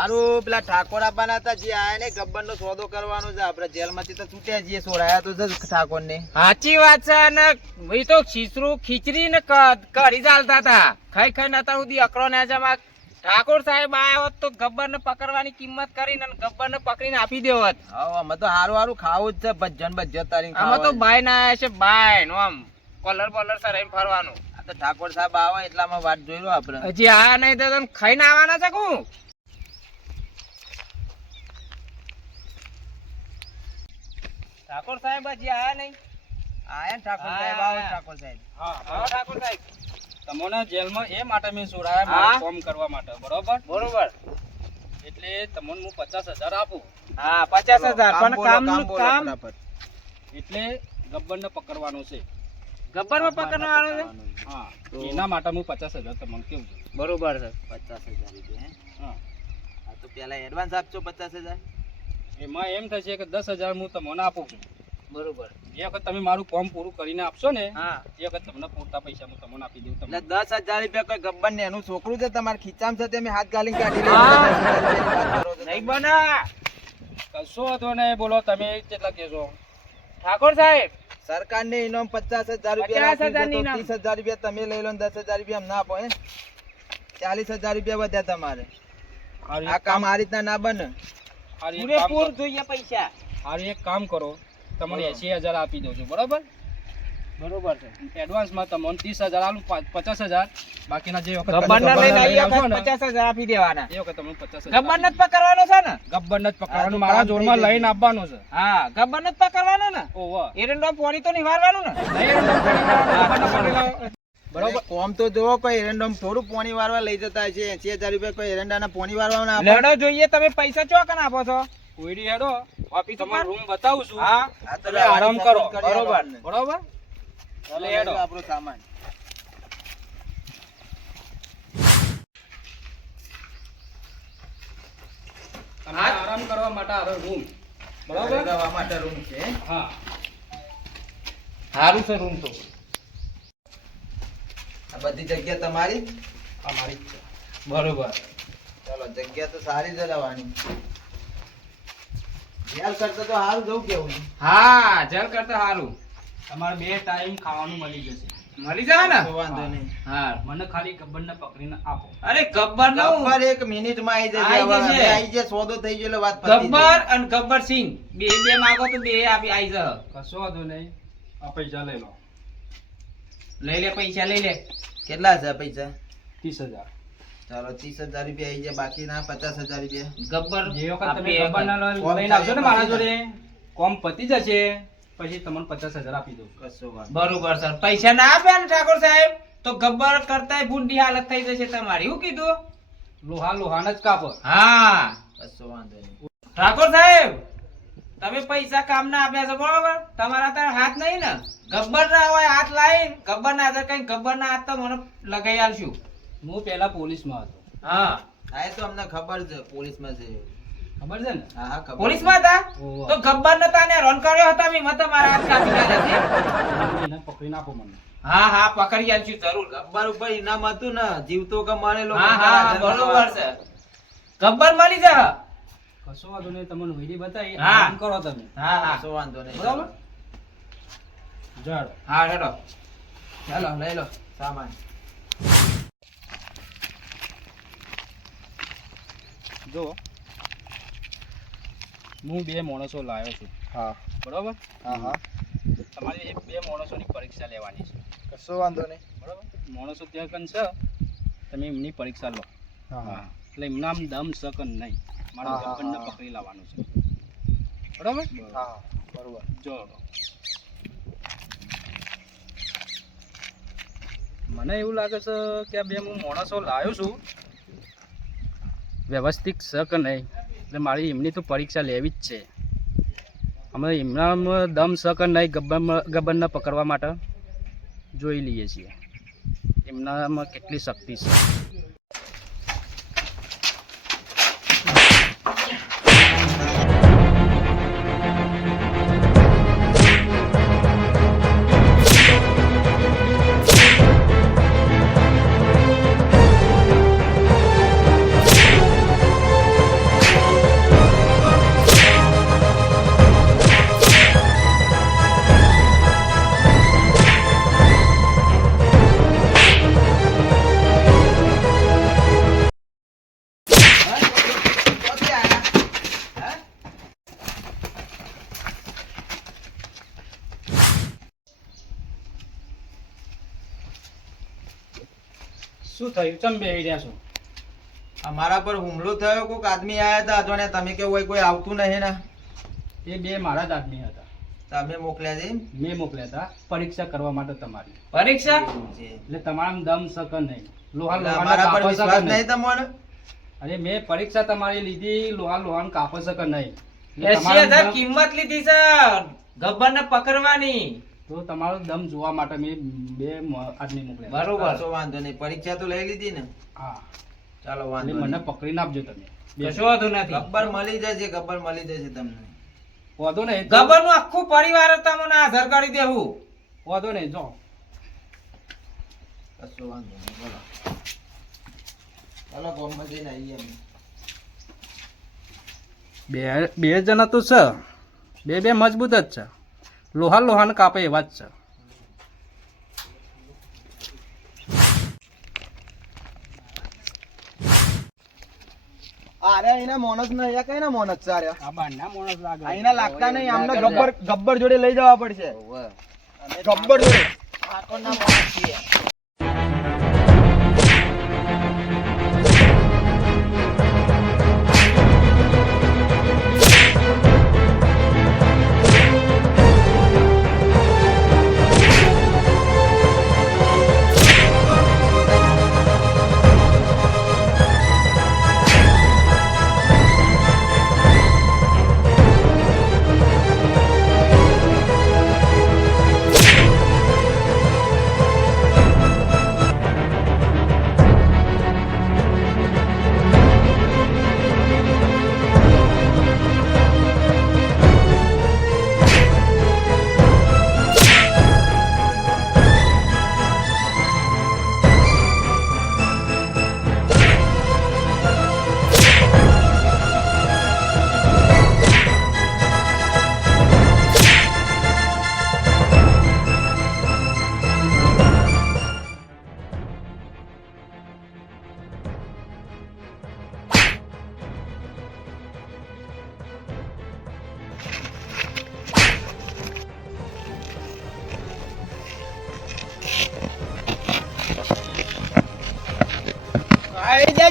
હારું પેલા ઠાકોર આપવાના હતા જે આયા ને ગબ્બર નો સોદો કરવાનો છે. આપડે જેલમાંથી તો છૂટ્યા જઈએ સોરાયા તો ઠાકોર ને સાચી વાત છે અને મેં તો ખીચરું ખીચડી ને ક- કઢી ચાલતા હતા. ખાઈ ખાઈ નતા સુધી અકરો ને જમા ઠાકોર સાહેબ આયા હોત તો ગબ્બર ને પકડવાની કિંમત કરીને અને ગબ્બર ને પકડીને આપી દેવો હોત. અમે તો હારું હારું ખાવું જ છે ભજન ભજન તારી અમે તો બાય ના આવ્યા છે બાય નો આમ કોલર બોલર સરાઈને ફરવાનું. આ તો ઠાકોર સાહેબ આવે એટલામાં વાત જોઈ લો આપડે હજી આ નહીં તો ખાઈને આવવાના છે કું ઠાકોર સાહેબ હજી આયા નહીં? આયા ને ઠાકોર સાહેબ હા, આવો ઠાકોર સાહેબ. આવો ઠાકોર સાહેબ. તમને જેલમાં એ માટે મેં છોડાયા ફોર્મ મારું કામ કરવા માટે બરોબર? બરોબર. એટલે તમને હું પચાસ હજાર આપું. હા પચાસ હજાર પણ બોલો, કામનું કામ. એટલે ગબ્બરને પકડવાનું છે. ગબ્બરમાં પકડવાનું છે? હા તો- એના માટે હું પચાસ હજાર તમને કેવું છું? બરોબર છે પચાસ હજાર રૂપિયા હા? હા. તો પેલા એડવાન્સ આપજો પચાસ હજાર. એમાં એમ થશે કે દસ હજાર હું તમને આપું છું. બરોબર. જે વખત તમે મારું કામ પૂરું કરીને આપશો ને હા. એ વખત તમને પૂરતા પૈસા હું તમને આપી દઉં તમને. દસ હજાર રૂપિયા કોઈ ગબ્બર ને એનું છોકરું છે તમારે ખીચામ છે તમે હાથ ગાલી કાઢી નહીં. બના કશો હતો ને બોલો તમે કેટલા કહેશો? ઠાકોર સાહેબ. સરકાર ને ઇનામ પચાસ હજાર 50,000 રૂપિયા ની ત્રીસ હજાર રૂપિયા તમે લઈ લો દસ હજાર રૂપિયા ના આપો ચાલીસ હજાર રૂપિયા વધ્યા તમારે. આ કામ આ રીતના ના બને. પૂરેપૂર જોઈએ પૈસા. હારું એક કામ કરો. તમને એસી હજાર આપી દઉં છું. બરોબર? બરોબર છે. એડવાન્સમાં તમને ત્રીસ હજાર આલું પચાસ હજાર. બાકીના જે વખત ગબ્બરના લઈને પચાસ હજાર આપી દેવાના. એ વખત તમને પચાસ ગબ્બરને જ પકડવાનો છે ને? ગબ્બરને જ પકડવાનો. મારા જોરમાં લઈને આપવાનું છે. હા ગબ્બરને જ પકડવાનો ને? ઓહો. એરંડો પોણી તો નિવારવાનું ને? બરોબર. કોમ તો જોવો કોઈ એરંડોમ થોડું પોણી વારવા લઈ જતા છે એસી હજાર રૂપિયા કોઈ એરંડાના પોણી વારવા ના લડો જોઈએ તમે પૈસા ચોકન આપો છો? કોઈડી હેડો ઓફિસ તમારો રૂમ બતાવું છું. હા. તમે આરામ કરો. બરોબર. બરોબર? ચાલો, એટલે હેડો. આપણો સામાન. આરામ કરવા માટે આરો રૂમ બરોબર? રહેવા માટે રૂમ છે. હા. સારું છે રૂમ તો. બધી જગ્યા તમારી? જ છે. બરોબર. ચાલો જગ્યા તો સારી જ રહેવાની જેલ કરતા તો હારું જવું કેવું હા જેલ કરતા સારું તમારે બે ટાઈમ ખાવાનું મળી જશે. મળી જાય ને? વાંધો નહીં. હા મને ખાલી ગબ્બરને પકડીને આપો. અરે ગબ્બર નો ગબ્બર એક મિનિટમાં આવી જશે હવે જશે. હવે જશે સોદો થઈ ગયો એટલે વાત પતી ગબ્બર અને ગબ્બર સિંહ. બે બે માંગો તો બે આપી આવી જશે. કશો વાંધો નહીં. આ પૈસા લઈ લો. લઈ લે પૈસા લઈ લે. કેટલા છે પૈસા? ત્રીસ હજાર. ચાલો ત્રીસ હજાર રૂપિયા આવી જાય બાકીના પચાસ હજાર રૂપિયા. ગબ્બર જે વખત તમે ગબ્બર ના લઈને આવશો ને મારા પછી જોડે. કોમ પતી જશે પછી તમને પચાસ હજાર આપી દઉં. કશો બરોબર સર. પૈસા ના આપ્યા ને ઠાકોર સાહેબ? તો ગબ્બર કરતા ભૂંડી હાલત થઈ જશે તમારી. શું કીધું? લોહા લોહાન જ કાપો હા. કશો વાંધો નહીં. ઠાકોર સાહેબ! તમે પૈસા કામ ના આપ્યા છો બરોબર? તમારા ત્યાં હાથ નહીં ને? ગબ્બર ના હોય હાથ લાઈન ગબ્બર ના હાજર કઈ ગબ્બર ના હાથ તો મને લગાઈ આલશું. હું પહેલા પોલીસમાં હતો. હા. હા તો અમને ખબર છે પોલીસમાં છે. ખબર છે ને? હા હા ખબર પોલીસમાં હતા તો ગબ્બર ને તાને રન કર્યો હતા મેં મારા હાથ કાપી નાખ્યા છે. પકડી નાખો મને. હા હા પકડી આલશું જરૂર. ગબ્બર ઉપર ઇનામ હતું ને જીવતો કે મારેલો હા હા બરોબર છે. ગબ્બર મળી જા કશો વાંધો નહીં તમને વીડિયો બતાવી હા. કરો તમે. હા હા. કશો વાંધો નહીં. બરાબર? જડ હા હેડો. ચાલો લઈ લો. સામાન. જો હું બે માણસો લાવ્યો છું. હા. બરાબર? હા હા. તમારે એ બે માણસોની પરીક્ષા લેવાની છે. કશો વાંધો નહીં. બરાબર? માણસો ત્યાં કન છે તમે એમની પરીક્ષા લો. હા એટલે એમના આમ દમ શકન નહીં. મારા હા, હા, ગબ્બરને હા. પકડી લાવવાનું છે. બરાબર? હા બરોબર. જો. મને એવું લાગે છે કે આ બે હું માણસો લાવ્યો છું. વ્યવસ્થિત છે કે નહીં? એટલે મારી એમની તો પરીક્ષા લેવી જ છે. અમે એમનામાં દમ છે કે નહીં ગબ્બર ગબ્બરને પકડવા માટે? જોઈ લઈએ છીએ. એમનામાં કેટલી શક્તિ છે. શું થયું? ચમ બેહી રહ્યા છો? અમારા પર હુમલો થયો કોઈક આદમી આવ્યા હતા. અજાણ્યા તમે કે હોય કોઈ આવતું નહીં ને? એ બે મારા જ આદમી હતા. તમે મોકલ્યા છે મેં મોકલ્યા હતા. પરીક્ષા કરવા માટે તમારી. પરીક્ષા? એટલે તમારા દમ સક નહીં. લોહા લોહાના પર વિશ્વાસ નહીં તમારો? અરે મેં પરીક્ષા તમારી લીધી લોહા લોહાન કાપો સક નહીં. એસી હજાર કિંમત લીધી છે ગબ્બર ને પકડવાની. તો તમારો દમ જોવા માટે મેં બે આદમી મોકલ્યા બરોબર. તો વાંધો નહીં. પરીક્ષા તો લઈ લીધી ને? હા. ચાલો વાંધો વાંધો મને પકડી પકડીને આપજો તમે. કશો વાંધો નથી. ગબ્બર મળી જશે ગબ્બર મળી જશે તમને. વાંધો નહીં ગબ્બરનું આખું પરિવાર તમને હાજર કરી દેવું. વાંધો નહીં જો. કશો વાંધો નહીં બોલો. ચાલો ગામમાં જઈને આવીએ. બે બે જણા તો છે. બે બે મજબૂત જ છે. લોહા લોહાને કાપે એવા જ છે. અરે અહીંના મોણસ ને અહીંયા કઈ ના મોણસ છે અરે આ બારના માણસ લાગે. અહીંના લાગતા નહીં આમને ગબ્બર ગબ્બર જોડે લઈ જવા પડશે. ગબ્બર જોડે.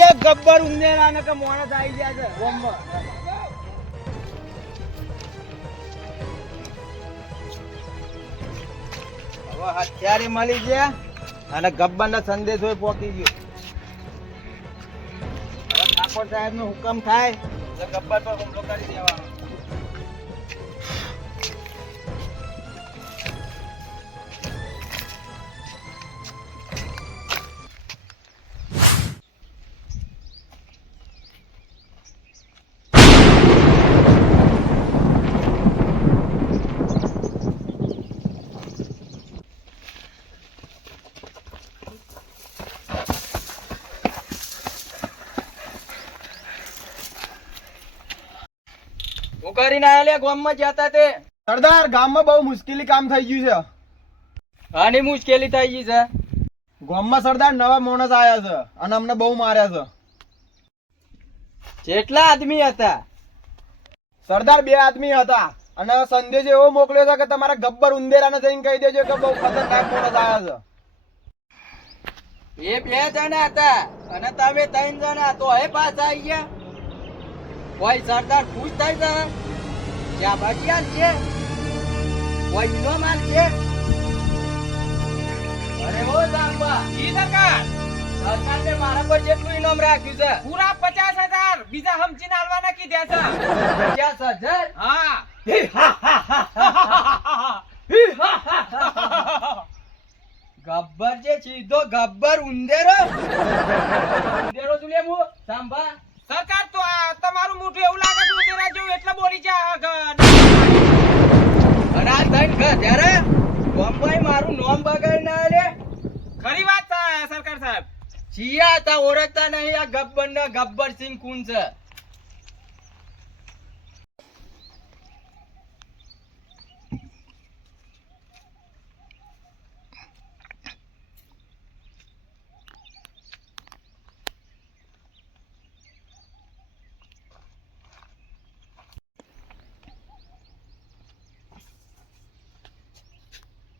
જાજે ગબ્બર ઉંદેરા ને કે મોણસ આઈ જાજે ગોમમાં હવે હથિયારી મળી છે અને ગબ્બર ના સંદેશો પહોંચી ગયો. હવે ઠાકોર સાહેબ નો હુકમ થાય ગબ્બર પર હુમલો કરી દેવાનો. કરીને આયા ગામમાં જતા તે. સરદાર ગામમાં બહુ મુશ્કેલી કામ થઈ ગયું છે. આની મુશ્કેલી થઈ ગઈ છે. ગામમાં સરદાર નવા માણસ આયા છે અને અમને બહુ માર્યા છે. જેટલા આદમી હતા. સરદાર બે આદમી હતા. અને સંદેશ એવો મોકલ્યો છે કે તમારા ગબ્બર ઉંદેરાને જઈને કહી દેજો કે બહુ ખતરનાક માણસ આયા છે. એ બે જણા હતા અને તમે ત્રણ જણા તો હે પાછા આવી ગયા. કોઈ સરદાર ખુશ થાય છે? જ્યાં ભજીયાન છે કોઈ માલ છે અરે હો સાંભા જી સરકાર સરકારને મારા પર જેટલું ઇનામ રાખ્યું છે પૂરા પચાસ હજાર બીજા હમચીને આલવાના કીધા છે પચાસ હજાર હા ગબ્બર છે સીધો ગબ્બર ઉંદેરો ઉંદેરો તું સાંભા સરકાર તો આ તમારું મોઢું એવું લાગે છે ઉંદેરા જેવું એટલે બોલી છે અનાજ થઈને ઘર ત્યારે બોમ્બાઈ મારું નોમ બગાડી ના લે. ખરી વાત છે સરકાર સાહેબ. જીયા તા ઓળખતા નહીં આ ગબ્બર ને ગબ્બર સિંહ કુન છે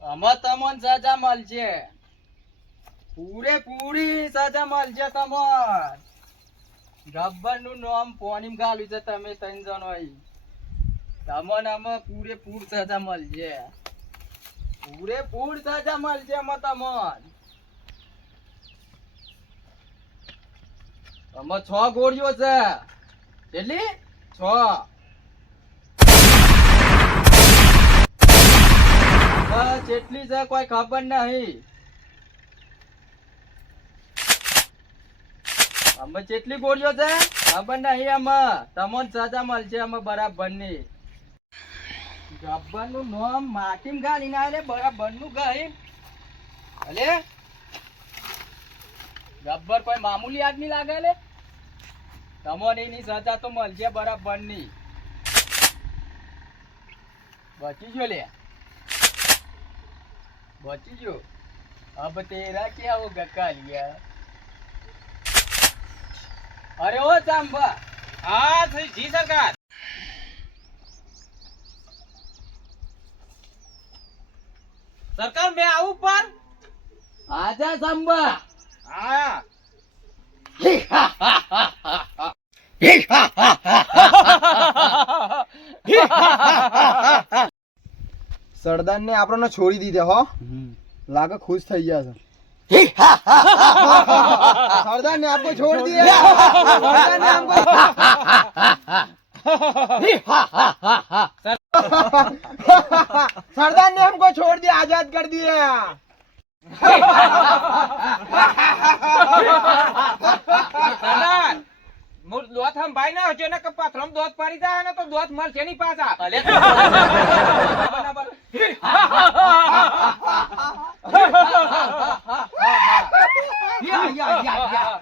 આમાં તમને સજા મળશે પૂરેપૂરી સજા મળશે તમાર ગબ્બરનું નામ પોની ગાલ્યું છે તમે ત્રણ જણ હોય તમન આમાં પૂરેપૂર સજા મળશે પૂરેપૂર સજા મળશે આમાં તમન. આમાં છ ગોળીઓ છે. કેટલી? છ. જેટલી છે કોઈ ખબર નહીં. અમે જેટલી ગોળીઓ છે, ખબર નહીં અમે તમને સજા મળશે અમે બરાબરની ગબ્બરનું નામ માટીમ ગાલી ના લે બરાબરનું ગાઈ. અલે? ગબ્બર કોઈ મામૂલી આદમી લાગે લે? તમને એની સજા તો મળશે બરાબરની બચી ગયો લે? બચી ગયો અબ તેરા क्या होगा कालिया અરે ઓ ચાંબા હા જી જી સરકાર સરકાર મેં આવું પર આજા ચાંબા હા સરદાર ને આપણને છોડી દીધે હો લાગે ખુશ થઈ ગયા છે सरदार ने आपको छोड़ दिया सरदार ने हमको सरदार ने हमको छोड़ दिया आजाद कर दिया સરદાર મુર દોત હમ ભાઈ ના હજો ને કે પાથરમ દોત પાડી જાય ને તો દોત મળશે ની પાછા. અલે યા યા યા યા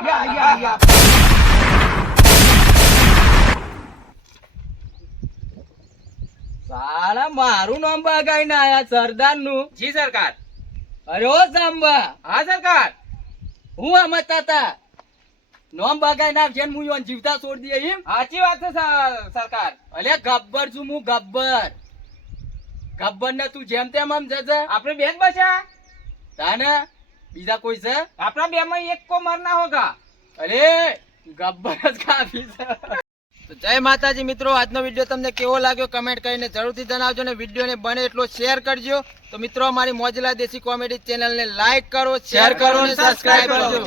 યા યા યા સાલા મારું નામ બગાઈને આયા સરદારનું જી સરકાર. અરે ઓ સાંબા હા સરકાર. હું આ તા નોમ બગાઈ નાખ જેન હું યોન જીવતા છોડી દે એમ સાચી વાત છે સરકાર. અલે ગબ્બર છું હું ગબ્બર. ગબ્બર ને તું જેમ તેમ આમ જજે. આપણે બેન બચ્યા તાને બીજા કોઈ છે? આપણા બે માં એક કો મરના હોગા. અરે ગબ્બર જ કાફી છે. તો જય માતાજી મિત્રો આજનો વીડિયો તમને કેવો લાગ્યો કમેન્ટ કરીને જરૂરથી જણાવજો ને વિડીયોને બને એટલો શેર કરજો. તો મિત્રો અમારી મોજલા દેશી કોમેડી ચેનલને લાઈક કરો શેર કરો અને સબસ્ક્રાઇબ કરજો.